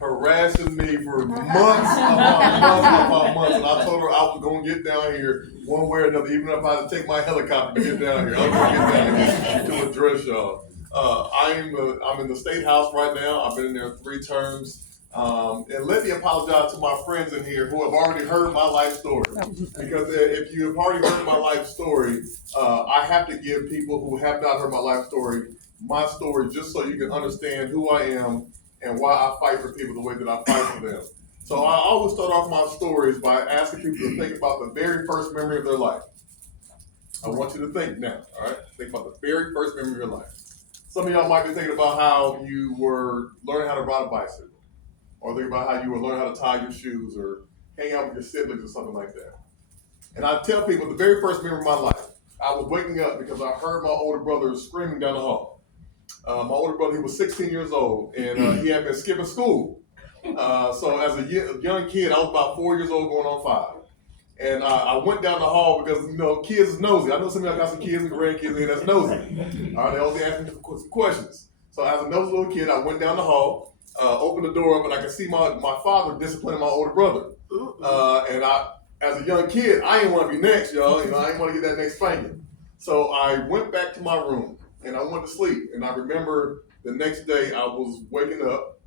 harassing me for months, and I told her I was going to get down here one way or another, even if I had to take my helicopter to get down here. I was going to get down here to address y'all. I'm in the State House right now. I've been in there 3 terms. And let me apologize to my friends in here who have already heard my life story. Because if you have already heard my life story, I have to give people who have not heard my story, just so you can understand who I am and why I fight for people the way that I fight for them. So I always start off my stories by asking people to think about the very first memory of their life. I want you to think now, all right? Think about the very first memory of your life. Some of y'all might be thinking about how you were learning how to ride a bicycle, or think about how you were learning how to tie your shoes, or hang out with your siblings or something like that. And I tell people the very first memory of my life, I was waking up because I heard my older brother screaming down the hall. My older brother, he was 16 years old, and he had been skipping school. So as a young kid, I was about 4 years old going on 5. And I went down the hall because, kids is nosy. I know some of y'all got some kids and grandkids here that's nosy. All right, they always ask me some questions. So as a nosy little kid, I went down the hall, opened the door up, and I could see my father disciplining my older brother. And as a young kid, I didn't want to be next, y'all. I didn't want to get that next spanking. So I went back to my room. And I went to sleep, and I remember the next day I was waking up,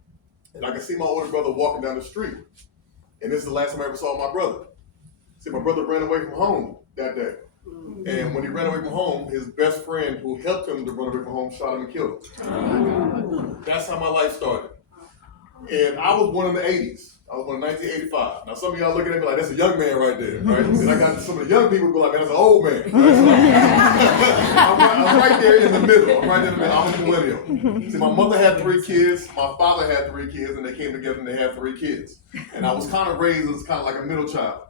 and I could see my older brother walking down the street. And this is the last time I ever saw my brother. See, my brother ran away from home that day. And when he ran away from home, his best friend who helped him to run away from home shot him and killed him. That's how my life started. And I was born in the 80s. I was born in 1985. Now, some of y'all looking at me like, that's a young man right there, right? And I got some of the young people be like, man, that's an old man. Right? So I'm right there in the middle. I'm a millennial. See, my mother had 3 kids. My father had 3 kids, and they came together and they had 3 kids. And I was kind of raised as kind of like a middle child.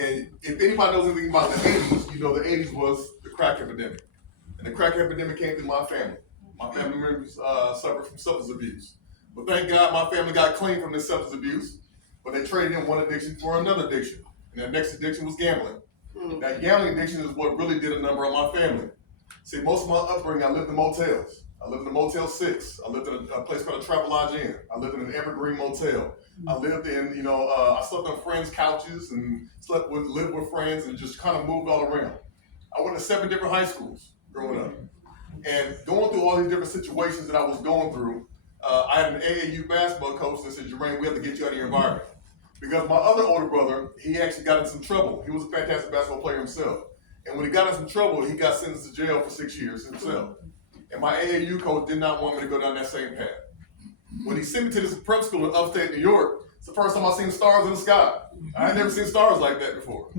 And if anybody knows anything about the 80s, the 80s was the crack epidemic. And the crack epidemic came through my family. My family members suffered from substance abuse. But thank God my family got clean from this substance abuse. But they traded in one addiction for another addiction. And that next addiction was gambling. That gambling addiction is what really did a number on my family. See, most of my upbringing, I lived in motels. I lived in a Motel 6. I lived in a place called a Travelodge Inn. I lived in an Evergreen Motel. I lived in, I slept on friends' couches and lived with friends and just kind of moved all around. I went to 7 different high schools growing up. And going through all these different situations that I was going through, I had an AAU basketball coach that said, Jermaine, we have to get you out of your environment. Because my other older brother, he actually got in some trouble. He was a fantastic basketball player himself. And when he got in some trouble, he got sentenced to jail for 6 years himself. And my AAU coach did not want me to go down that same path. When he sent me to this prep school in upstate New York, it's the first time I seen stars in the sky. I had never seen stars like that before.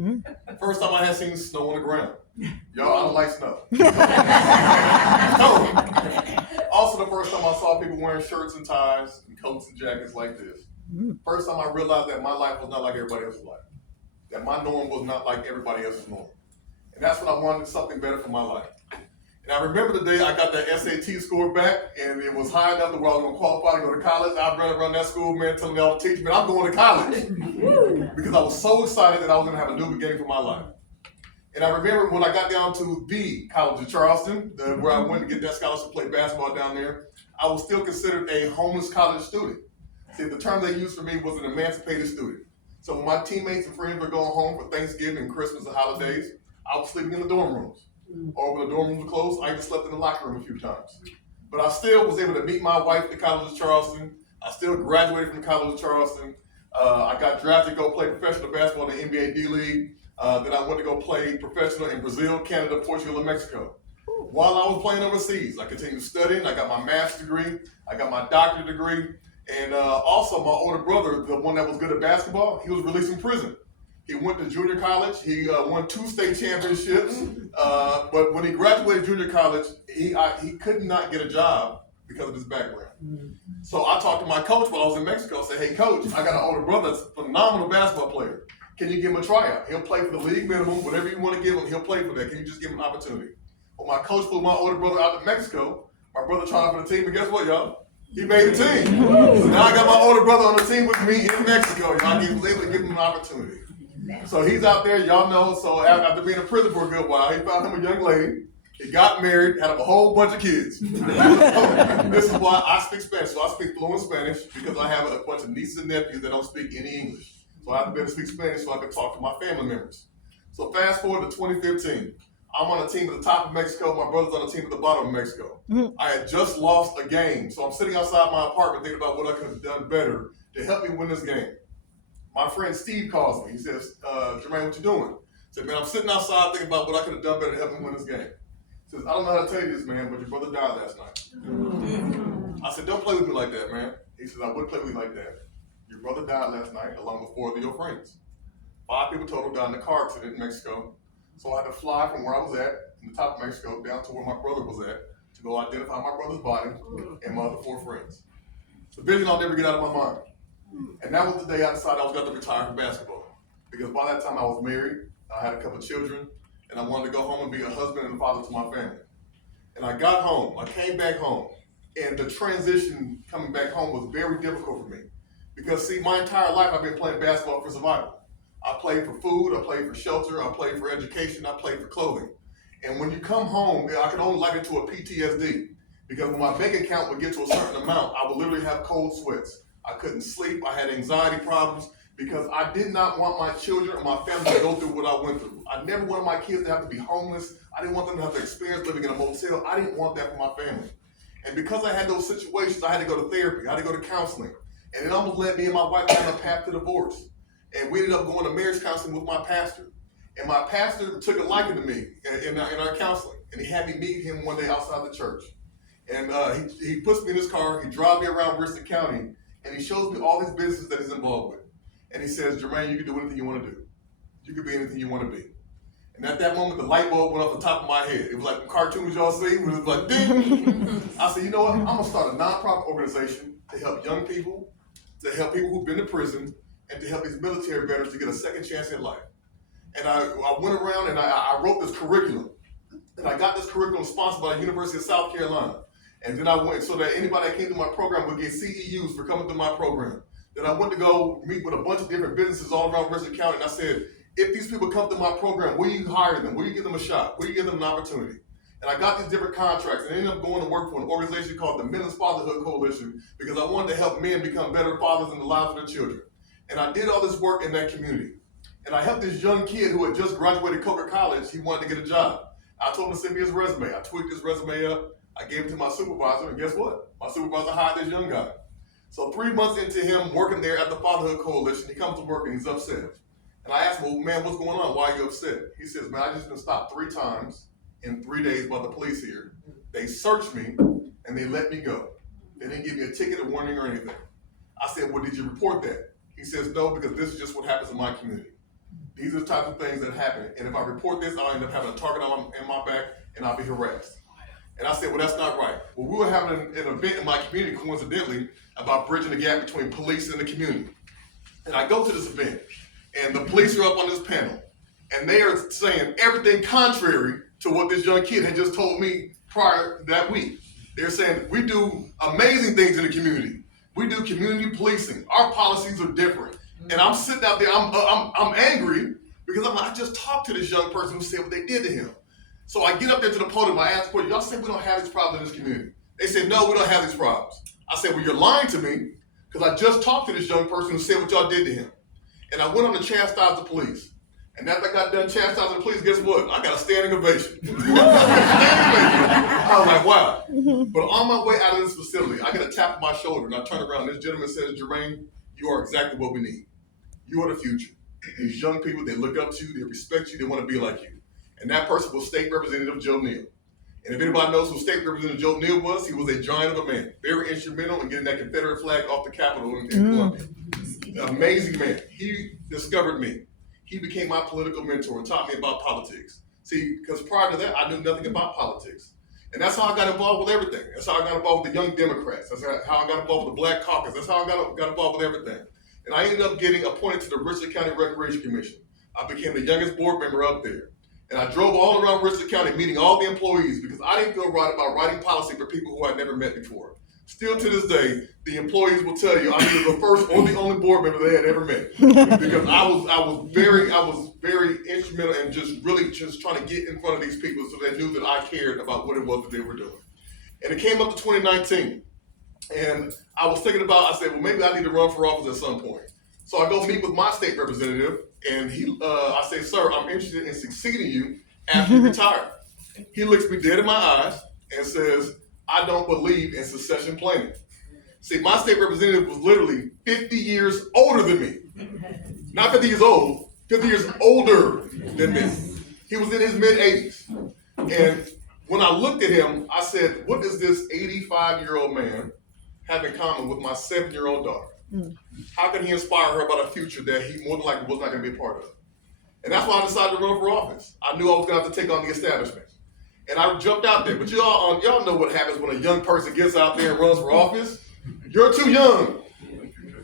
First time I had seen snow on the ground. Y'all, I don't like snow. Also, the first time I saw people wearing shirts and ties and coats and jackets like this. First time I realized that my life was not like everybody else's life. That my norm was not like everybody else's norm. And that's when I wanted something better for my life. And I remember the day I got that SAT score back, and it was high enough to where I was going to qualify to go to college. I ran around that school, man, telling me all the teachers, man, I'm going to college. Because I was so excited that I was going to have a new beginning for my life. And I remember when I got down to the College of Charleston, where I went to get that scholarship to play basketball down there, I was still considered a homeless college student. See, the term they used for me was an emancipated student. So when my teammates and friends were going home for Thanksgiving, Christmas, and holidays, I was sleeping in the dorm rooms. Or when the dorm rooms were closed, I even slept in the locker room a few times. But I still was able to meet my wife at the College of Charleston. I still graduated from the College of Charleston. I got drafted to go play professional basketball in the NBA D-League. Then I went to go play professional in Brazil, Canada, Portugal, and Mexico. While I was playing overseas, I continued studying. I got my master's degree. I got my doctorate degree. And also my older brother, the one that was good at basketball, he was released from prison. He went to junior college. He won 2 state championships. But when he graduated junior college, he could not get a job because of his background. So I talked to my coach while I was in Mexico. I said, hey, coach, I got an older brother that's a phenomenal basketball player. Can you give him a tryout? He'll play for the league minimum. Whatever you want to give him, he'll play for that. Can you just give him an opportunity? Well, my coach flew my older brother out to Mexico. My brother tried out for the team, and guess what, y'all? He made the team. So now I got my older brother on the team with me in Mexico. I was able to give him an opportunity. So he's out there, y'all know. So after being in prison for a good while, he found him a young lady. He got married, had a whole bunch of kids. This is why I speak Spanish. So I speak fluent Spanish because I have a bunch of nieces and nephews that don't speak any English. So I have to be able to speak Spanish so I can talk to my family members. So fast forward to 2015. I'm on a team at the top of Mexico. My brother's on a team at the bottom of Mexico. I had just lost a game. So I'm sitting outside my apartment thinking about what I could have done better to help me win this game. My friend Steve calls me. He says, Jermaine, what you doing? I said, man, I'm sitting outside thinking about what I could have done better to help me win this game. He says, I don't know how to tell you this, man, but your brother died last night. I said, don't play with me like that, man. He says, I wouldn't play with you like that. Your brother died last night along with 4 of your friends. 5 people total died in a car accident in Mexico. So I had to fly from where I was at, in the top of Mexico, down to where my brother was at, to go identify my brother's body and my other 4 friends. It's a vision I'll never get out of my mind. And that was the day I decided I was going to retire from basketball. Because by that time I was married, I had a couple of children, and I wanted to go home and be a husband and a father to my family. And I got home, I came back home, and the transition coming back home was very difficult for me. Because see, my entire life I've been playing basketball for survival. I played for food, I played for shelter, I played for education, I played for clothing. And when you come home, I could only liken it to a PTSD. Because when my bank account would get to a certain amount, I would literally have cold sweats. I couldn't sleep, I had anxiety problems, because I did not want my children or my family to go through what I went through. I never wanted my kids to have to be homeless. I didn't want them to have to experience living in a motel. I didn't want that for my family. And because I had those situations, I had to go to therapy, I had to go to counseling. And it almost led me and my wife down a path to divorce. And we ended up going to marriage counseling with my pastor. And my pastor took a liking to me in our counseling. And he had me meet him one day outside the church. And he puts me in his car, he drives me around Bristol County, and he shows me all his businesses that he's involved with. And he says, Jermaine, you can do anything you want to do. You can be anything you want to be. And at that moment, the light bulb went off the top of my head. It was like the cartoons y'all see, it was like, ding. I said, you know what? I'm going to start a nonprofit organization to help young people, to help people who've been to prison, and to help these military veterans to get a second chance in life. And I went around and I wrote this curriculum. And I got this curriculum sponsored by the University of South Carolina. And then I went so that anybody that came through my program would get CEUs for coming through my program. Then I went to go meet with a bunch of different businesses all around Bristol County. And I said, if these people come through my program, will you hire them? Will you give them a shot? Will you give them an opportunity? And I got these different contracts and ended up going to work for an organization called the Men's Fatherhood Coalition because I wanted to help men become better fathers in the lives of their children. And I did all this work in that community. And I helped this young kid who had just graduated Coker College. He wanted to get a job. I told him to send me his resume. I tweaked his resume up. I gave it to my supervisor, and guess what? My supervisor hired this young guy. So 3 months into him working there at the Fatherhood Coalition, he comes to work and he's upset. And I asked him, well, man, what's going on? Why are you upset? He says, man, I just been stopped 3 times in 3 days by the police here. They searched me and they let me go. They didn't give me a ticket, a warning, or anything. I said, well, did you report that? He says, no, because this is just what happens in my community. These are the types of things that happen. And if I report this, I'll end up having a target in my back and I'll be harassed. And I said, well, that's not right. Well, we were having an event in my community, coincidentally, about bridging the gap between police and the community. And I go to this event, and the police are up on this panel, and they are saying everything contrary to what this young kid had just told me prior that week. They're saying, we do amazing things in the community. We do community policing. Our policies are different. And I'm sitting out there, I'm angry, because I'm like, I just talked to this young person who said what they did to him. So I get up there to the podium, I ask, y'all say we don't have these problems in this community. They said, no, we don't have these problems. I said, well, you're lying to me, because I just talked to this young person who said what y'all did to him. And I went on to chastise the police. And after I got done chastising the police, guess what? I got a standing ovation. I was like, wow. But on my way out of this facility, I get a tap on my shoulder, and I turn around, and this gentleman says, Jermaine, you are exactly what we need. You are the future. These young people, they look up to you, they respect you, they want to be like you. And that person was State Representative Joe Neal. And if anybody knows who State Representative Joe Neal was, he was a giant of a man. Very instrumental in getting that Confederate flag off the Capitol in Columbia. Amazing man. He discovered me. He became my political mentor and taught me about politics. See, because prior to that, I knew nothing about politics. And that's how I got involved with everything. That's how I got involved with the Young Democrats. That's how I got involved with the Black Caucus. That's how I got involved with everything. And I ended up getting appointed to the Richland County Recreation Commission. I became the youngest board member up there. And I drove all around Richland County meeting all the employees because I didn't feel right about writing policy for people who I'd never met before. Still to this day, the employees will tell you I'm either the first or the only board member they had ever met, because I was very instrumental in just trying to get in front of these people so they knew that I cared about what it was that they were doing. And it came up to 2019, and I was thinking about, I said, well, maybe I need to run for office at some point. So I go meet with my state representative, and I say, sir, I'm interested in succeeding you after you retire. He looks me dead in my eyes and says, I don't believe in succession planning. See, my state representative was literally 50 years older than me. Not 50 years old, 50 years older than me. He was in his mid-80s. And when I looked at him, I said, what does this 85-year-old man have in common with my 7-year-old daughter? How can he inspire her about a future that he more than likely was not going to be a part of? And that's why I decided to run for office. I knew I was going to have to take on the establishment. And I jumped out there. But y'all know what happens when a young person gets out there and runs for office. You're too young.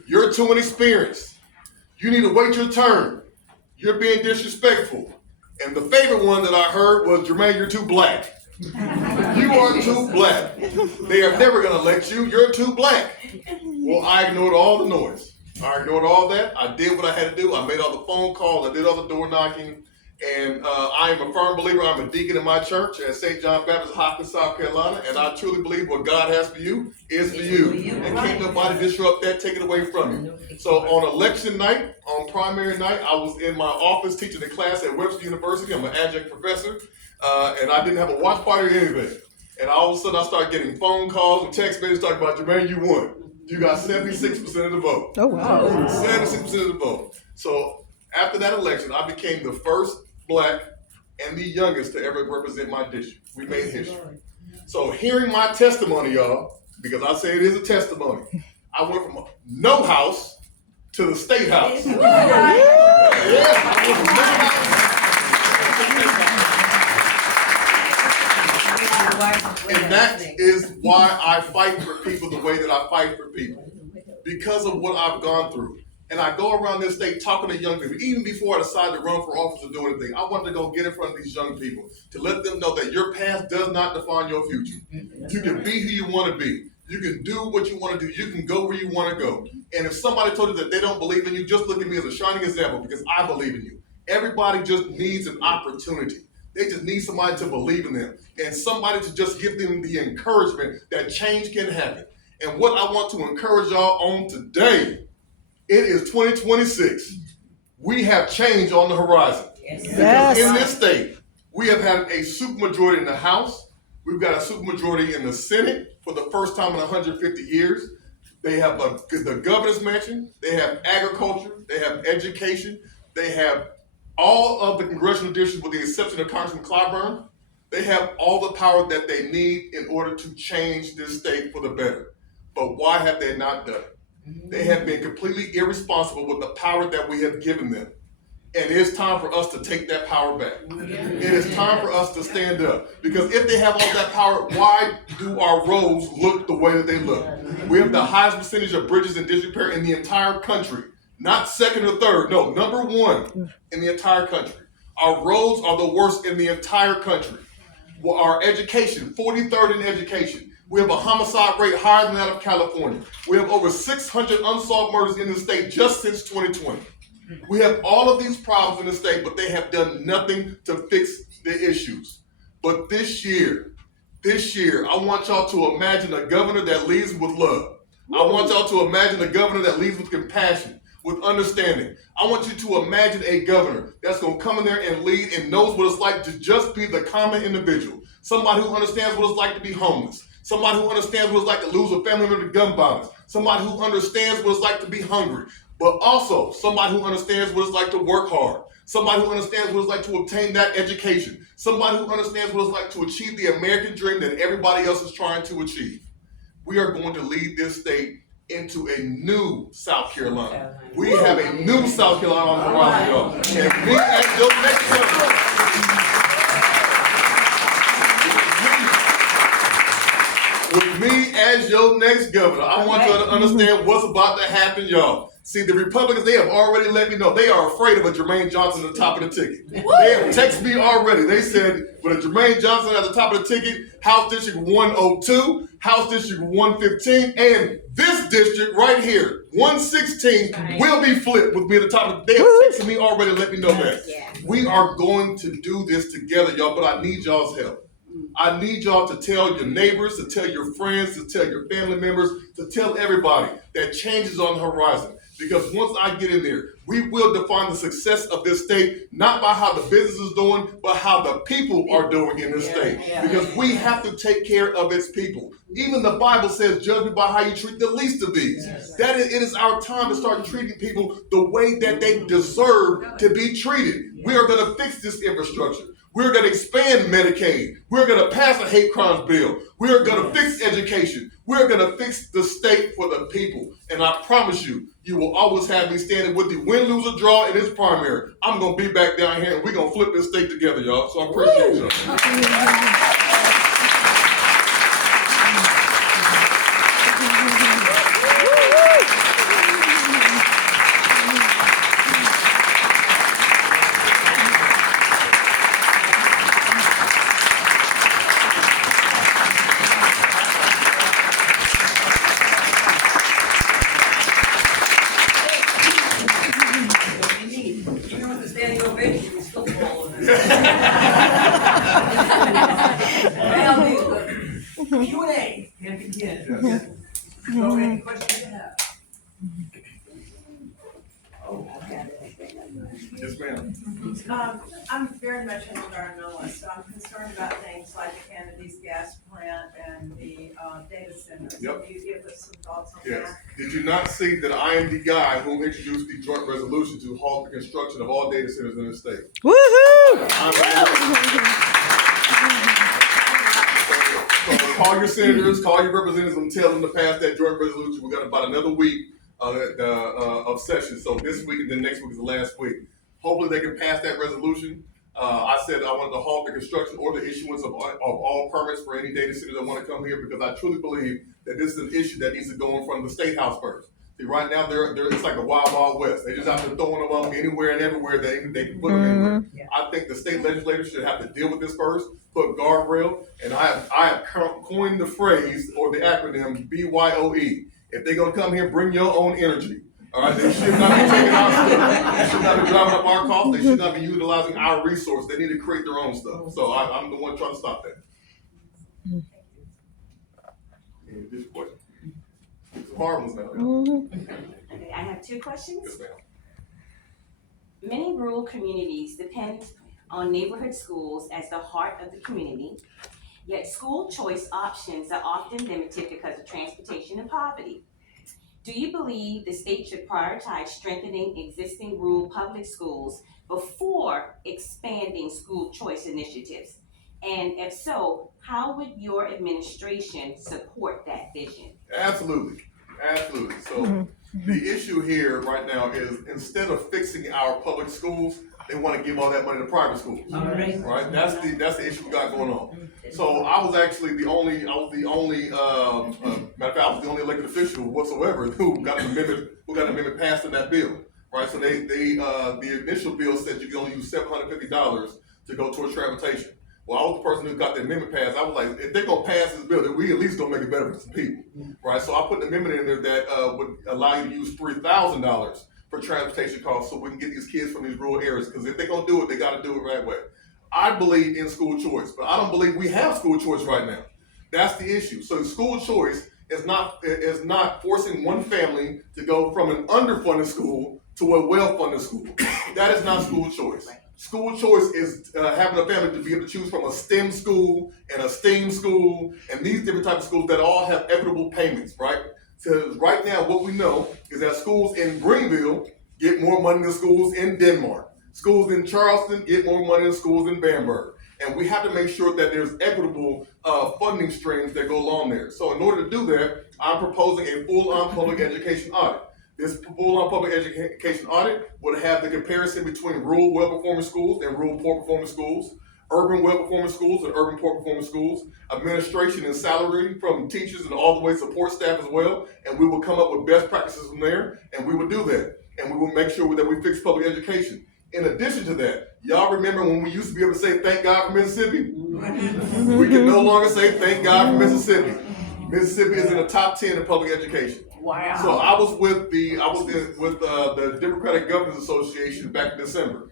You're too inexperienced. You need to wait your turn. You're being disrespectful. And the favorite one that I heard was, Jermaine, you're too black. You are too black. They are never going to elect you. You're too black. Well, I ignored all the noise. I ignored all that. I did what I had to do. I made all the phone calls. I did all the door knocking. And I am a firm believer. I'm a deacon in my church at St. John Baptist, Hopkins, South Carolina. And I truly believe what God has for you is for you. And can't nobody disrupt that, take it away from you. So on election night, on primary night, I was in my office teaching a class at Webster University. I'm an adjunct professor. And I didn't have a watch party or anything. And all of a sudden, I started getting phone calls and text messages talking about, Jermaine, you won. You got 76% of the vote. Oh, wow. 76% of the vote. So after that election, I became the first black and the youngest to ever represent my district. We made history. So hearing my testimony, y'all, because I say it is a testimony, I went from no house to the state house. Yeah, I went from no house. And that is why I fight for people the way that I fight for people, because of what I've gone through. And I go around this state talking to young people. Even before I decided to run for office or do anything, I wanted to go get in front of these young people to let them know that your past does not define your future. You can be who you want to be. You can do what you want to do. You can go where you want to go. And if somebody told you that they don't believe in you, just look at me as a shining example, because I believe in you. Everybody just needs an opportunity. They just need somebody to believe in them and somebody to just give them the encouragement that change can happen. And what I want to encourage y'all on today, it is 2026. We have change on the horizon. Yes. In this state, we have had a supermajority in the House. We've got a supermajority in the Senate for the first time in 150 years. They have the governor's mansion. They have agriculture. They have education. They have all of the congressional districts, with the exception of Congressman Clyburn. They have all the power that they need in order to change this state for the better. But why have they not done it? They have been completely irresponsible with the power that we have given them. And it's time for us to take that power back. It is time for us to stand up. Because if they have all that power, why do our roads look the way that they look? We have the highest percentage of bridges and disrepair in the entire country. Not second or third, no, number one in the entire country. Our roads are the worst in the entire country. Well, our education, 43rd in education. We have a homicide rate higher than that of California. We have over 600 unsolved murders in the state just since 2020. We have all of these problems in the state, but they have done nothing to fix the issues. But this year, I want y'all to imagine a governor that leads with love. I want y'all to imagine a governor that leads with compassion, with understanding. I want you to imagine a governor that's going to come in there and lead and knows what it's like to just be the common individual. Somebody who understands what it's like to be homeless. Somebody who understands what it's like to lose a family member to gun violence. Somebody who understands what it's like to be hungry. But also somebody who understands what it's like to work hard. Somebody who understands what it's like to obtain that education. Somebody who understands what it's like to achieve the American dream that everybody else is trying to achieve. We are going to lead this state into a new South Carolina. We have a new South Carolina on the horizon, y'all. And me as your next governor with me as your next governor. I want y'all to understand what's about to happen, y'all. See, the Republicans, they have already let me know they are afraid of a Jermaine Johnson at the top of the ticket. They have texted me already. They said, with a Jermaine Johnson at the top of the ticket, House District 102, House District 115, and this district right here, 116, will be flipped with me at the top of the ticket. They have texted me already to let me know that. We are going to do this together, y'all, but I need y'all's help. I need y'all to tell your neighbors, to tell your friends, to tell your family members, to tell everybody that change is on the horizon. Because once I get in there, we will define the success of this state, not by how the business is doing, but how the people are doing in this state. Because we have to take care of its people. Even the Bible says, judge me by how you treat the least of these. That is, it is our time to start treating people the way that they deserve to be treated. We are going to fix this infrastructure. We're going to expand Medicaid. We're going to pass a hate crimes bill. We're going to fix education. We're going to fix the state for the people. And I promise you, you will always have me standing with you. Win, lose, or draw in this primary. I'm going to be back down here, and we're going to flip this state together, y'all. So I appreciate y'all. Q&A. And begin. So any questions you have? Oh, okay. Yes, ma'am. I'm very much an environmentalist, so I'm concerned about things like the Kennedy's gas plant and the data centers. Yep. Can you give us some thoughts on Yes. that? Did you not see that I am the guy who introduced the joint resolution to halt the construction of all data centers in the state? Woohoo! So call your senators, call your representatives, and tell them to pass that joint resolution. We got about another week of session. So this week and then next week is the last week. Hopefully they can pass that resolution. I said I wanted to halt the construction or the issuance of all permits for any data center that want to come here, because I truly believe that this is an issue that needs to go in front of the State House first. See, right now it's like a wild, wild west. They just have to throwing them up anywhere and everywhere they can put them anywhere. I think the state legislature should have to deal with this first, put guardrail, and I have coined the phrase or the acronym BYOE. If they're gonna come here, bring your own energy. All right, they should not be taking our stuff. They should not be driving up our costs. They should not be utilizing our resource. They need to create their own stuff. So I'm the one trying to stop that. Any additional questions? It's hard ones now. Okay, I have two questions. Yes, ma'am. Many rural communities depend on neighborhood schools as the heart of the community, yet school choice options are often limited because of transportation and poverty. Do you believe the state should prioritize strengthening existing rural public schools before expanding school choice initiatives? And if so, how would your administration support that vision? Absolutely. So the issue here right now is, instead of fixing our public schools, they want to give all that money to private schools. Right? That's the issue we got going on. So I was actually the only matter of fact, I was the only elected official whatsoever who got an amendment passed in that bill. Right? So the initial bill said you can only use $750 to go towards transportation. Well, I was the person who got the amendment passed. I was like, if they're gonna pass this bill, then we at least gonna make it better for some people, right? So I put an amendment in there that would allow you to use $3,000 for transportation costs, so we can get these kids from these rural areas. Because if they're gonna do it, they got to do it the right way. I believe in school choice, but I don't believe we have school choice right now. That's the issue. So school choice is not forcing one family to go from an underfunded school to a well-funded school. That is not school choice. School choice is having a family to be able to choose from a STEM school and a STEAM school and these different types of schools that all have equitable payments, right? So right now, what we know is that schools in Greenville get more money than schools in Denmark. Schools in Charleston get more money than schools in Bamberg. And we have to make sure that there's equitable funding streams that go along there. So in order to do that, I'm proposing a full-on public education audit. This full-on public education audit would have the comparison between rural well-performing schools and rural poor-performing schools. urban well-performing schools and urban poor-performing schools, administration and salary from teachers and all the way support staff as well, and we will come up with best practices from there, and we will do that, and we will make sure that we fix public education. In addition to that, y'all remember when we used to be able to say thank God for Mississippi? We can no longer say thank God for Mississippi. Mississippi is in the top 10 in public education. Wow. So I was with the Democratic Governors Association back in December,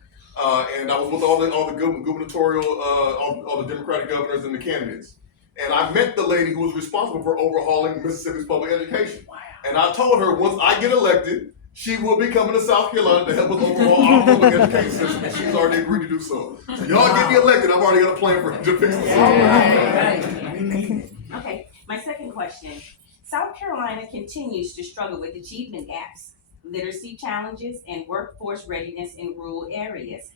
and I was with all the gubernatorial all the Democratic governors and the candidates, and I met the lady who was responsible for overhauling Mississippi's public education. Wow. And I told her once I get elected, she will be coming to South Carolina to help us overhaul our public education system, and she's already agreed to do so. So y'all get me elected, I've already got a plan for to fix this. Okay, my second question. South Carolina continues to struggle with achievement gaps, literacy challenges, and workforce readiness in rural areas.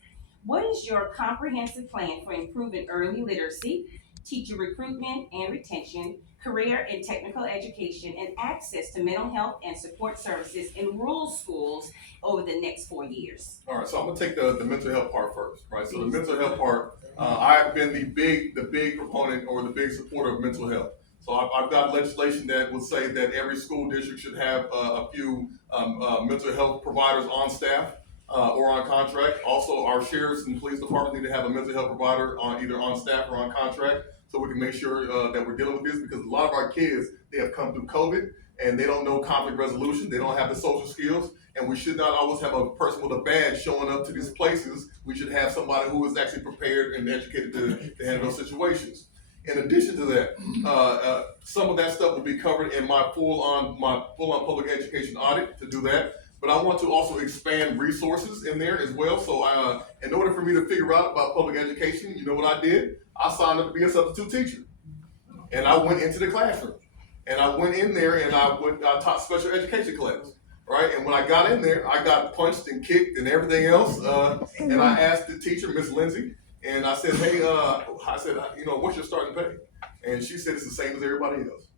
What is your comprehensive plan for improving early literacy, teacher recruitment and retention, career and technical education, and access to mental health and support services in rural schools over the next 4 years? All right, so I'm gonna take the mental health part first, right? So the mental health part, I've been the big proponent or the big supporter of mental health. So I've got legislation that would say that every school district should have a few mental health providers on staff or on contract. Also, our sheriffs and police departments need to have a mental health provider either on staff or on contract, so we can make sure that we're dealing with this, because a lot of our kids, they have come through COVID and they don't know conflict resolution, they don't have the social skills, and we should not always have a person with a badge showing up to these places. We should have somebody who is actually prepared and educated to handle those situations. In addition to that, some of that stuff will be covered in my full-on public education audit to do that. But I want to also expand resources in there as well. So in order for me to figure out about public education, you know what I did? I signed up to be a substitute teacher. And I went into the classroom. And I went in there and I taught special education class. Right? And when I got in there, I got punched and kicked and everything else. And I asked the teacher, Miss Lindsay, and I said, hey, what's your starting pay? And she said, it's the same as everybody else.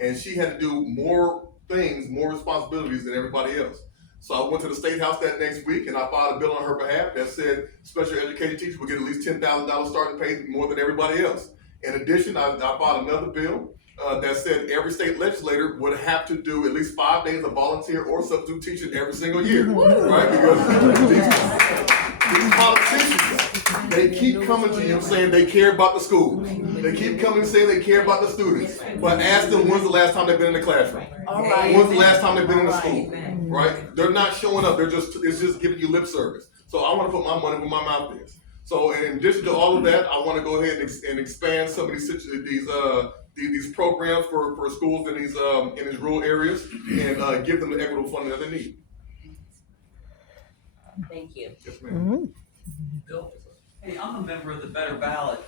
And she had to do more things, more responsibilities than everybody else. So I went to the State House that next week and I filed a bill on her behalf that said special education teachers would get at least $10,000 starting pay more than everybody else. In addition, I filed another bill that said every state legislator would have to do at least 5 days of volunteer or substitute teaching every single year, right? Because these politicians, they keep coming to you saying they care about the school. They keep coming saying they care about the students. But ask them, when's the last time they've been in the classroom? When's the last time they've been in the school? Right? They're not showing up. It's just giving you lip service. So I want to put my money where my mouth is. So in addition to all of that, I want to go ahead and expand some of these programs for schools in these rural areas and give them the equitable funding that they need. Thank you. Yes, ma'am. Bill? Hey, I'm a member of the Better Ballot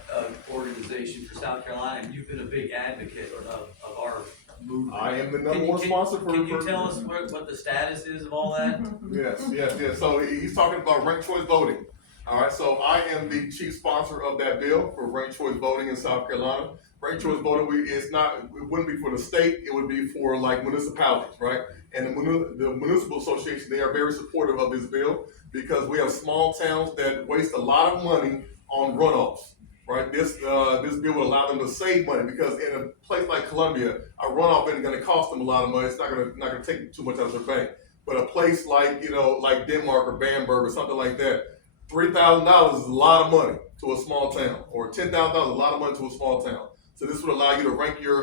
organization for South Carolina, and you've been a big advocate of our movement. I am the number one sponsor for. Can you tell us what the status is of all that? Yes. So he's talking about ranked choice voting. All right. So I am the chief sponsor of that bill for ranked choice voting in South Carolina. Ranked choice voting, it wouldn't be for the state, it would be for like municipalities, right? And the municipal association, they are very supportive of this bill because we have small towns that waste a lot of money on runoffs, right? This bill would allow them to save money because in a place like Columbia, a runoff isn't going to cost them a lot of money. It's not going to take too much out of their bank. But a place like like Denmark or Bamberg or something like that, $3,000 is a lot of money to a small town, or $10,000 is a lot of money to a small town. So this would allow you to rank your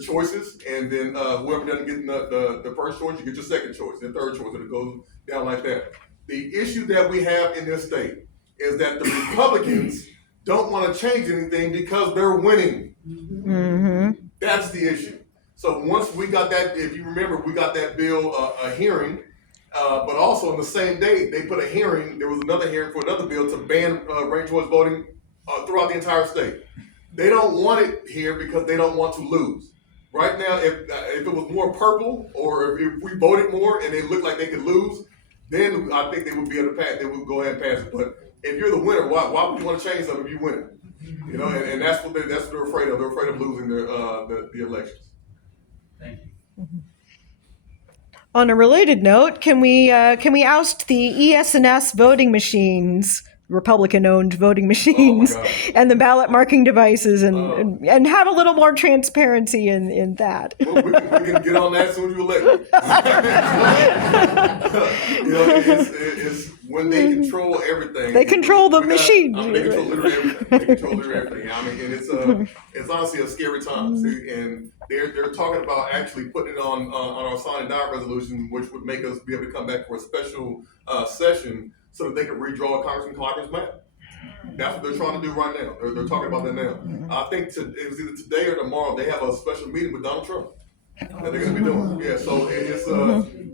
choices, and then whoever doesn't get the first choice, you get your second choice, and third choice, and it goes down like that. The issue that we have in this state is that the Republicans don't want to change anything because they're winning. Mm-hmm. That's the issue. So once we got that, if you remember, we got that bill a hearing, but also on the same day they put a hearing. There was another hearing for another bill to ban ranked choice voting throughout the entire state. They don't want it here because they don't want to lose. Right now, if it was more purple, or if we voted more and they looked like they could lose, then I think they would be able to pass. They would go ahead and pass it. But if you're the winner, why would you want to change something if you win it? You know, and that's what they're afraid of. They're afraid of losing the elections. Thank you. On a related note, can we oust the ES&S voting machines Republican-owned voting machines God. and the ballot marking devices, and have a little more transparency in that. Well, we can get on that as soon as you elect me. You know, it's when they control everything. They control the we gotta- machine. I mean, they control literally everything. They control literally everything. I mean, and it's honestly a scary time. See, and they're talking about actually putting it on our sign and die resolution, which would make us be able to come back for a special session so that they can redraw Congressman Clobber's map. That's what they're trying to do right now. They're talking about that now. I think it was either today or tomorrow they have a special meeting with Donald Trump that they're going to be doing. Yeah, so it's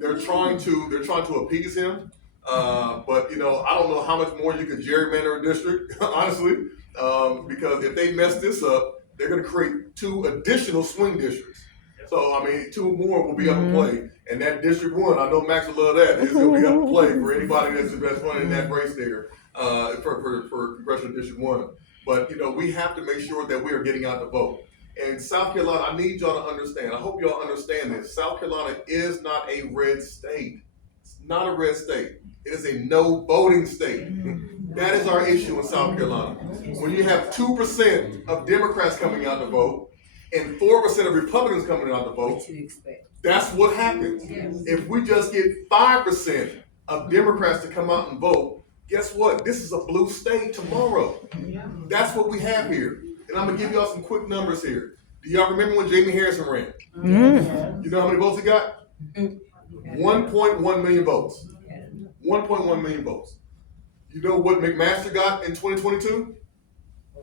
they're trying to appease him. But you know, I don't know how much more you could gerrymander a district, honestly, because if they mess this up, they're going to create 2 additional swing districts. So I mean, 2 more will be up in play, and that District 1, I know Max will love that. It's going to be up in play for anybody that's running in that race there for Congressional District 1. But you know, we have to make sure that we are getting out the vote. And South Carolina, I need y'all to understand. I hope y'all understand this. South Carolina is not a red state. It's not a red state. It is a no voting state. That is our issue in South Carolina. When you have 2% of Democrats coming out to vote and 4% of Republicans coming out to vote, that's what happens. If we just get 5% of Democrats to come out and vote, guess what? This is a blue state tomorrow. That's what we have here. And I'm going to give y'all some quick numbers here. Do y'all remember when Jamie Harrison ran? You know how many votes he got? 1.1 million votes. 1.1 million votes. You know what McMaster got in 2022?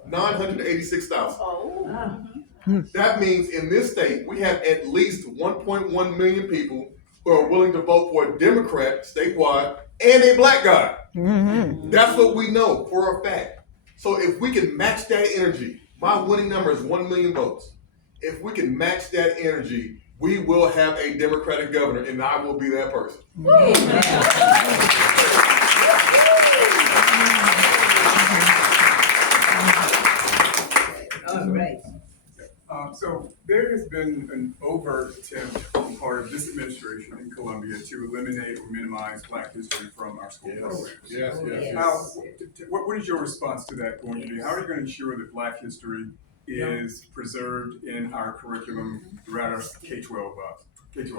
986,000. That means in this state, we have at least 1.1 million people who are willing to vote for a Democrat statewide and a black guy. That's what we know for a fact. So if we can match that energy, my winning number is 1 million votes. If we can match that energy, we will have a Democratic governor, and I will be that person. All right. So there has been an overt attempt on part of this administration in Columbia to eliminate or minimize Black history from our school programs. Yes. What is your response to that going to be? How are you going to ensure that Black history is preserved in our curriculum throughout our K-12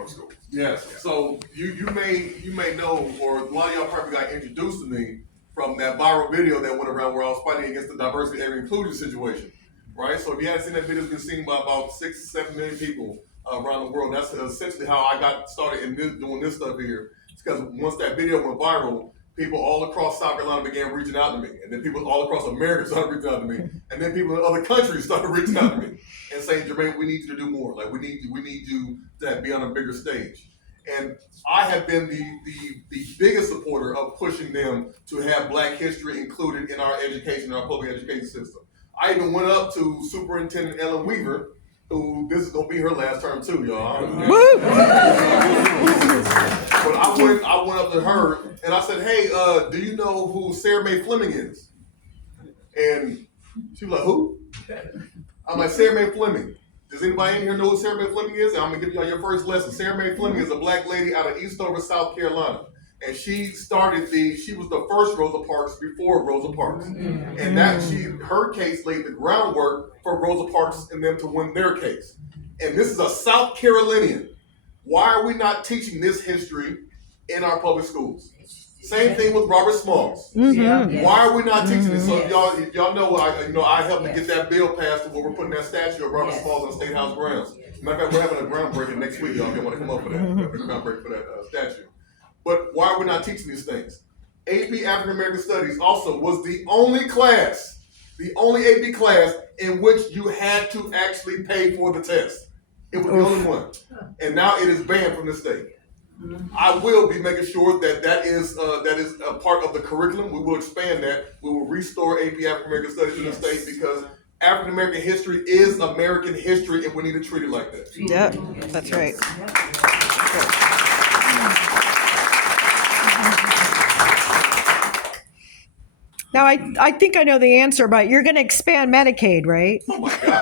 schools? Yes. So you may know, or a lot of y'all probably got introduced to me from that viral video that went around where I was fighting against the diversity and inclusion situation, right? So if you haven't seen that video, it's been seen by about 6-7 million people around the world. That's essentially how I got started in doing this stuff here. It's because once that video went viral, people all across South Carolina began reaching out to me. And then people all across America started reaching out to me. And then people in other countries started reaching out to me and saying, Jermaine, we need you to do more. Like, we need you to be on a bigger stage. And I have been the biggest supporter of pushing them to have Black history included in our education, our public education system. I even went up to Superintendent Ellen Weaver, who this is gonna be her last term too, y'all. But I went up to her and I said, hey, do you know who Sarah Mae Fleming is? And she was like, who? I'm like, Sarah Mae Fleming. Does anybody in here know who Sarah Mae Fleming is? And I'm gonna give y'all your first lesson. Sarah Mae Fleming is a black lady out of Eastover, South Carolina. And she was the first Rosa Parks before Rosa Parks. And her case laid the groundwork for Rosa Parks and them to win their case. And this is a South Carolinian. Why are we not teaching this history in our public schools? Same thing with Robert Smalls. Why are we not teaching this? So if y'all know, I helped to get that bill passed to where we're putting that statue of Robert Smalls on the State House grounds. Matter of fact, we're having a groundbreaking next week, y'all. If you want to come up for that, we're having a groundbreaking for that statue. But why are we not teaching these things? AP African American Studies also was the only AP class in which you had to actually pay for the test. It was the only one. And now it is banned from the state. I will be making sure that is a part of the curriculum. We will expand that. We will restore AP African American Studies in the state because African American history is American history and we need to treat it like that. Yeah, that's right. Now, I think I know the answer, but you're going to expand Medicaid, right? Oh my God.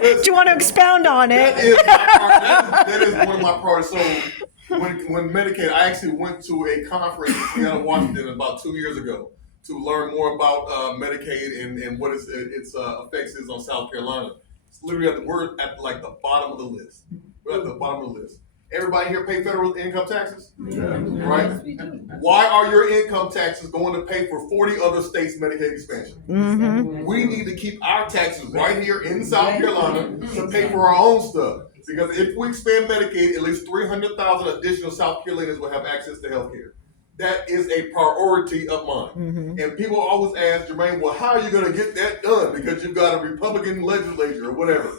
Do you want to expound on it? That is one of my priorities. So when Medicaid, I actually went to a conference in Seattle, Washington about 2 years ago to learn more about Medicaid and what its effects is on South Carolina. It's literally we're at like the bottom of the list. We're at the bottom of the list. Everybody here pay federal income taxes? Yeah. Right? Why are your income taxes going to pay for 40 other states' Medicaid expansion? Mm-hmm. We need to keep our taxes right here in South Carolina to pay for our own stuff. Because if we expand Medicaid, at least 300,000 additional South Carolinians will have access to health care. That is a priority of mine. Mm-hmm. And people always ask, Jermaine, well, how are you going to get that done? Because you've got a Republican legislature or whatever.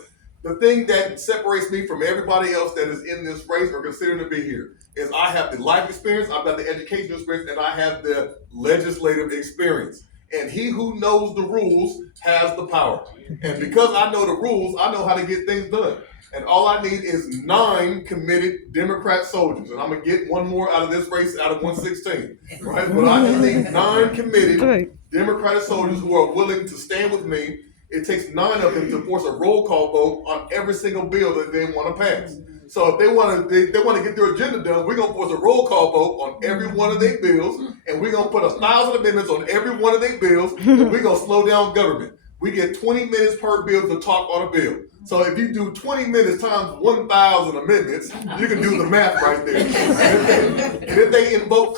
The thing that separates me from everybody else that is in this race or considering to be here is I have the life experience, I've got the educational experience, and I have the legislative experience. And he who knows the rules has the power. And because I know the rules, I know how to get things done. And all I need is 9 committed Democrat soldiers. And I'm going to get one more out of this race out of 116. Right? But I just need 9 committed Democratic soldiers who are willing to stand with me. It takes 9 of them to force a roll call vote on every single bill that they want to pass. So if they want to get their agenda done, we're going to force a roll call vote on every one of their bills. And we're going to put 1,000 amendments on every one of their bills. And we're going to slow down government. We get 20 minutes per bill to talk on a bill. So if you do 20 minutes times 1,000 amendments, you can do the math right there. And if they invoke